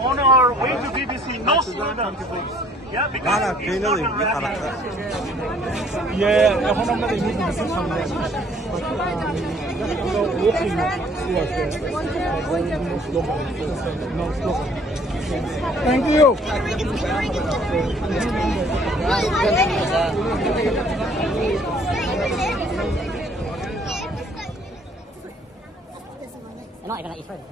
On our way to BBC, no slogan. Yeah, because এখন আমরা Thank you. No, I cannot eat further.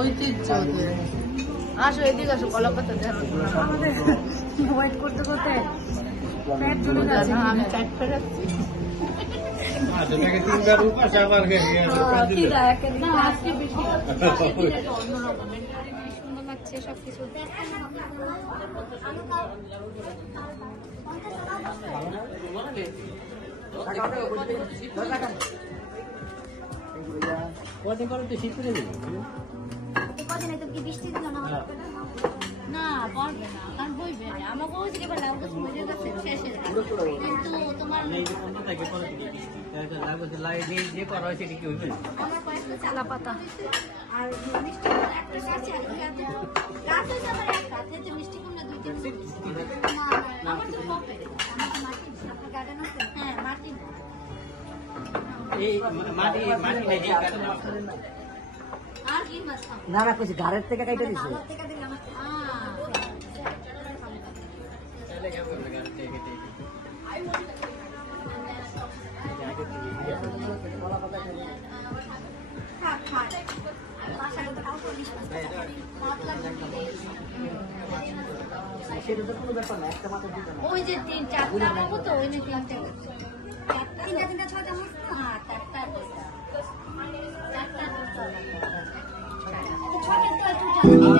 ঐতিহ্য আসো এদিকে আসো কলাপাতা দেখো আমাদের ওয়েট করতে করতে পেট ঝুলে যাচ্ছে আমি পেট ফেরাচ্ছি আজকে বেশি অন্যরকম সুন্দর লাগছে সবকিছু কদিন পরে তো শীত পড়ে যাবে কদিনে তো কি বৃষ্টি দিল না না পারবে না কারণ বইবে না আমাকে ওই থেকে বলে আমাকে সময় যাচ্ছে শেষে কিন্তু তোমার যে করা হয়েছে কি হইবে আমার কয়েকটা চালা পাতা আর মিষ্টি একটা গাছে গাছ হচ্ছে আমার একটা যে মিষ্টি কুমড়া দুই তিন না আমার তো কপে আপনার গার্ডেন আছে হ্যাঁ মাটি এই মাটি মাটি নেই আর কি মাছ না না কিছু ঘরের থেকে কাইটা দিছে থেকে দিলাম খা খা বাসায় তো কাউ করিস না সেটা তো কোনো ব্যাপার না, একটা মাথা দিতে না। ওই যে 3-4টা পাবো তো ওই যে 3টা 3টা 6 চামচ তো? হ্যাঁ 4টা 4টা 6টা তো একটু